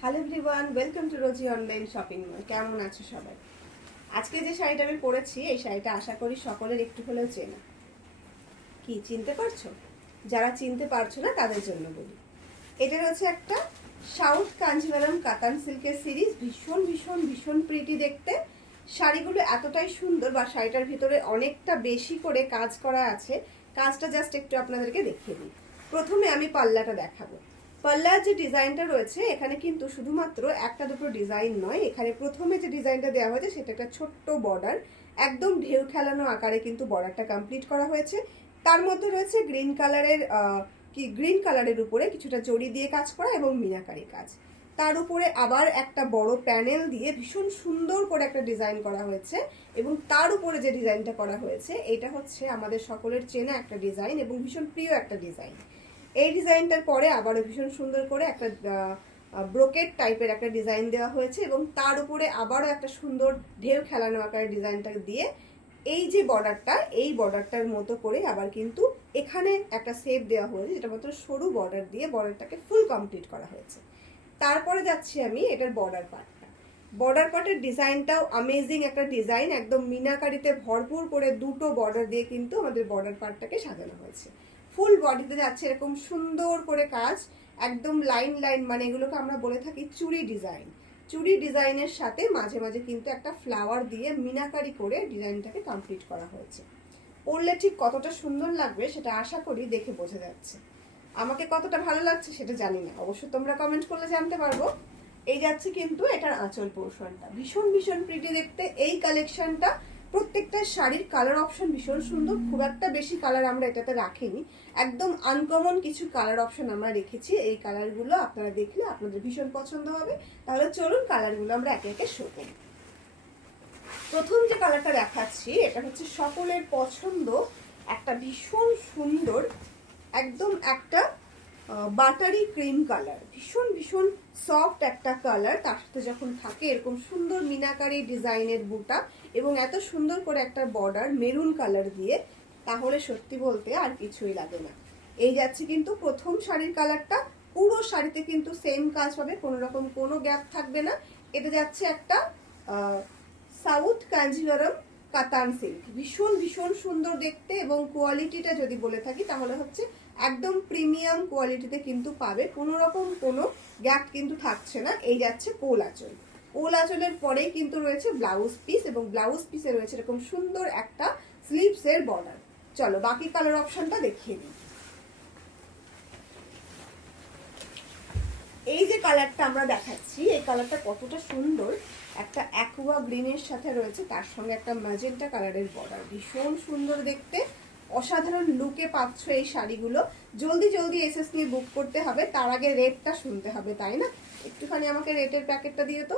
Hello everyone welcome to Rosy online shopping mall কেমন আছো সবাই? আজকে যে শাড়িটা আমি পরেছি, এই শাড়িটা আশা করি সকলের একটু হলেও চেনা। কি, চিনতে পারছ? যারা চিনতে পারছ না, তাদের জন্য বলি। এটা হচ্ছে একটা সাউথ কাঞ্জিভারাম কাতান সিল্কের সিরিজ। ভীষণ ভীষণ ভীষণ প্রিটি দেখতে। শাড়িগুলো এতটাই সুন্দর বা শাড়িটার ভিতরে অনেকটা বেশি করে কাজ করা আছে। কাজটা জাস্ট একটু আপনাদেরকে দেখিয়ে দিই। প্রথমে আমি পাল্লাটা দেখাবো। পাল্লার যে ডিজাইনটা রয়েছে, এখানে কিন্তু শুধুমাত্র একটা দুটো ডিজাইন নয়, এখানে প্রথমে যে ডিজাইনটা দেওয়া হয়েছে সেটা একটা ছোট্ট বর্ডার। একদম ঢেউ খেলানো আকারে কিন্তু বর্ডারটা কমপ্লিট করা হয়েছে। তার মধ্যে রয়েছে গ্রিন কালারের কি গ্রিন কালারের উপরে কিছুটা জড়ি দিয়ে কাজ করা এবং মিনাকারি কাজ। তার উপরে আবার একটা বড় প্যানেল দিয়ে ভীষণ সুন্দর করে একটা ডিজাইন করা হয়েছে এবং তার উপরে যে ডিজাইনটা করা হয়েছে, এটা হচ্ছে আমাদের সকলের চেনা একটা ডিজাইন এবং ভীষণ প্রিয় একটা ডিজাইন। এই ডিজাইনটার পরে আবারও ভীষণ সুন্দর করে একটা ব্রোকেট টাইপের একটা ডিজাইন দেওয়া হয়েছে এবং তার উপরে আবারও একটা সুন্দর ঢেউ খেলানো আকারের ডিজাইনটা দিয়ে এই যে বর্ডারটা, এই বর্ডারটার মতো করে আবার কিন্তু এখানে একটা সেপ দেওয়া হয়েছে যেটা মাত্র সরু বর্ডার দিয়ে বর্ডারটাকে ফুল কমপ্লিট করা হয়েছে। তারপরে যাচ্ছি আমি এটার বর্ডার পার্টটা। বর্ডার পার্টের ডিজাইনটাও আমেজিং একটা ডিজাইন, একদম মিনাকারিতে ভরপুর করে দুটো বর্ডার দিয়ে কিন্তু আমাদের বর্ডার পার্টটাকে সাজানো হয়েছে। ফুল বডিতে যাচ্ছে, এরকম সুন্দর করে কাজ, একদম লাইন লাইন মানে এগুলোকে আমরা বলে থাকি চুড়ি ডিজাইন চুড়ি ডিজাইনের সাথে মাঝে মাঝে কিন্তু একটা ফ্লাওয়ার দিয়ে মিনাকারি করে ডিজাইনটাকে কমপ্লিট করা হয়েছে। পরলে ঠিক কতটা সুন্দর লাগবে সেটা আশা করি দেখে বোঝা যাচ্ছে। আমাকে কতটা ভালো লাগছে সেটা জানি না। অবশ্য তোমরা কমেন্ট করলে জানতে পারব। এই যাচ্ছে কিন্তু এটার আঁচল পোর্শনটা ভীষণ ভীষণ প্রিটি দেখতে। এই কালেকশনটা প্রত্যেকটা শাড়ির কালার অপশন ভীষণ সুন্দর। খুব একটা বেশি কালার আমরা এটাতে রাখিনি। একদম আনকমন কিছু কালার অপশন আমরা রেখেছি। এই কালারগুলো আপনারা দেখলে আপনাদের ভীষণ পছন্দ হবে। তাহলে চলুন কালারগুলো আমরা একে একে শো করি। প্রথম যে কালারটা দেখাচ্ছি, এটা হচ্ছে সকলের পছন্দ। একটা ভীষণ সুন্দর, একদম একটা বাটারি ক্রিম কালার। ভীষণ ভীষণ সফট একটা কালার। তার সাথে যখন থাকে এরকম সুন্দর মিনাকারি ডিজাইনের বুটা এবং এত সুন্দর করে একটা বর্ডার মেরুন কালার দিয়ে, তাহলে সত্যি বলতে আর কিছুই লাগে না। এই যাচ্ছে কিন্তু প্রথম শাড়ির কালারটা। পুরো শাড়িতে কিন্তু সেম কাজ পাবে কোনো রকম কোনো গ্যাপ থাকবে না। এটা যাচ্ছে একটা সাউথ কাঞ্জিভারম কাতান সিল্ক ভীষণ ভীষণ সুন্দর দেখতে এবং কোয়ালিটিটা যদি বলে থাকি, তাহলে হচ্ছে একদম প্রিমিয়াম কোয়ালিটিতে কিন্তু পাবে। কোনো রকম কোনো গ্যাপ কিন্তু থাকছে না। এই যাচ্ছে কোল আঁচল। কোল আঁচলের পরেই কিন্তু রয়েছে ব্লাউজ পিস এবং ব্লাউজ পিসে রয়েছে এরকম সুন্দর একটা স্লিভসের বর্ডার। চলো বাকি কালার অপশনটা দেখিয়ে দিই। এই যে কালারটা আমরা দেখাচ্ছি, এই কালারটা কতটা সুন্দর। একটা অ্যাকুয়া গ্রিনের সাথে রয়েছে, তার সঙ্গে একটা ম্যাজেন্টা কালারের বর্ডার। ভীষণ সুন্দর দেখতে। অসাধারণ লুকে পাচ্ছ এই শাড়িগুলো। জলদি জলদি এসএস নিয়ে বুক করতে হবে। তার আগে রেটটা শুনতে হবে, তাই না? একটুখানি আমাকে রেটের প্যাকেটটা দিয়ে তো।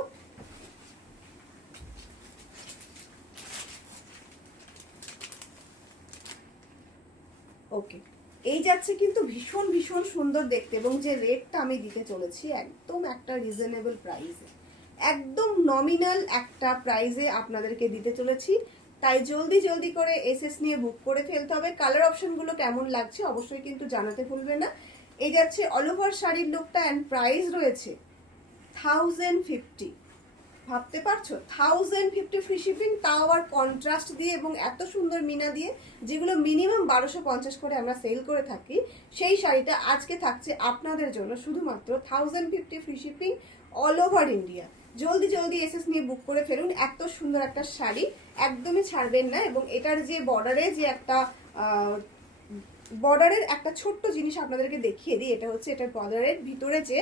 ওকে এই যাচ্ছে কিন্তু ভীষণ ভীষণ সুন্দর দেখতে এবং যে রেটটা আমি দিতে চলেছি একদম একটা রিজনেবল প্রাইসে একদম নমিনাল একটা প্রাইসে আপনাদেরকে দিতে চলেছি। তাই জলদি জলদি করে এসএস নিয়ে বুক করে ফেলতে হবে। কালার অপশনগুলো কেমন লাগছে অবশ্যই কিন্তু জানাতে ভুলবে না। এই যাচ্ছে অল ওভার শাড়ির লুকটা অ্যান্ড প্রাইস রয়েছে থাউজেন্ড ফিফটি ভাবতে পারছ? থাউজেন্ড ফিফটি ফ্রি শিপিং তাও আবার কন্ট্রাস্ট দিয়ে এবং এত সুন্দর মিনা দিয়ে, যেগুলো মিনিমাম বারোশো পঞ্চাশ করে আমরা সেল করে থাকি, সেই শাড়িটা আজকে থাকছে আপনাদের জন্য। শুধুমাত্র thousand fifty free shipping all over India জলদি জলদি এসএস নিয়ে বুক করে ফেলুন। এত সুন্দর একটা শাড়ি। একদমই ছাড়বেন না এবং এটার যে বর্ডারে যে একটা বর্ডারের একটা ছোট্ট জিনিস আপনাদেরকে দেখিয়ে দিই। এটা হচ্ছে এটার বর্ডারের ভিতরে যে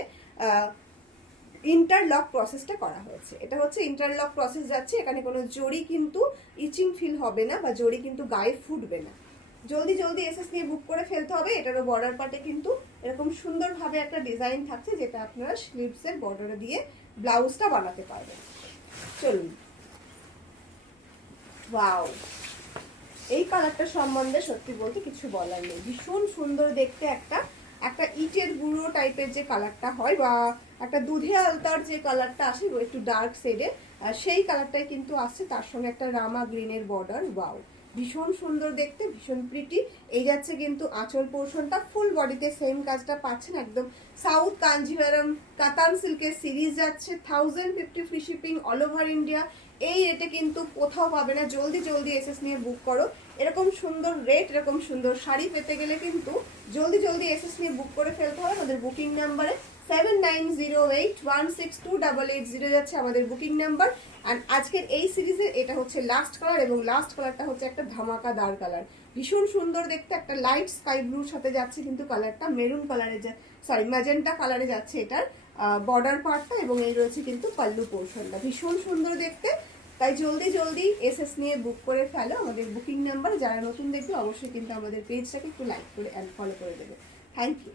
ইন্টারলক প্রসেসটা করা হয়েছে। এটা হচ্ছে ইন্টারলক প্রসেস যাচ্ছে। এখানে কোনো জড়ি কিন্তু ইচিং ফিল হবে না বা জড়ি কিন্তু গায়ে ফুটবে না। জলদি জলদি এসএস নিয়ে বুক করে ফেলতে হবে, এটারও বর্ডার পার্টে কিন্তু এরকম সুন্দরভাবে একটা ডিজাইন থাকছে যেটা আপনারা স্লিভসের বর্ডারে দিয়ে ব্লাউজটা বানাতে পারবেন। চলুন। ওয়াও এই কালারটা সম্বন্ধে সত্যি বলতে কিছু বলার নেই। ভীষণ সুন্দর দেখতে একটা একটা ইটের গুঁড়ো টাইপের যে কালারটা হয় বা একটা দুধে আলতার যে কালারটা আসে একটু ডার্ক শেডে সেই কালারটাই কিন্তু আসছে, তার সঙ্গে একটা রামা গ্রিনের বর্ডার ওয়াও ভীষণ সুন্দর দেখতে, ভীষণ প্রিটি এই যাচ্ছে কিন্তু আঁচল পোর্শনটা ফুল বডিতে সেম কাজটা পাচ্ছেন একদম সাউথ কাঞ্জিভারম কাতান সিল্কের সিরিজ যাচ্ছে thousand fifty free shipping all over India এই রেটে কিন্তু কোথাও পাবে না, জলদি জলদি এসএস নিয়ে বুক করো। এরকম সুন্দর রেট এরকম সুন্দর শাড়ি পেতে গেলে কিন্তু জলদি জলদি এসএস নিয়ে বুক করে ফেলতে হবে, আমাদের বুকিং নাম্বারে seven nine zero eight one six two double eight zero যাচ্ছে আমাদের বুকিং নাম্বার অ্যান্ড আজকের এই সিরিজের এটা হচ্ছে লাস্ট কালার এবং লাস্ট কালারটা হচ্ছে একটা ধামাকাদার কালার ভীষণ সুন্দর দেখতে একটা লাইট স্কাই ব্লুর সাথে যাচ্ছে কিন্তু কালারটা মেরুন কালারে সরি ম্যাজেন্টা কালারে যাচ্ছে এটার বর্ডার পার্টটা এবং এই রয়েছে কিন্তু পাল্লু পোর্শনটা ভীষণ সুন্দর দেখতে। তাই জলদি জলদি এসএস নিয়ে বুক করে ফেলো আমাদের বুকিং নাম্বার যারা নতুন দেখবে অবশ্যই কিন্তু আমাদের পেজটাকে একটু লাইক করে অ্যান্ড ফলো করে দেবে। Thank you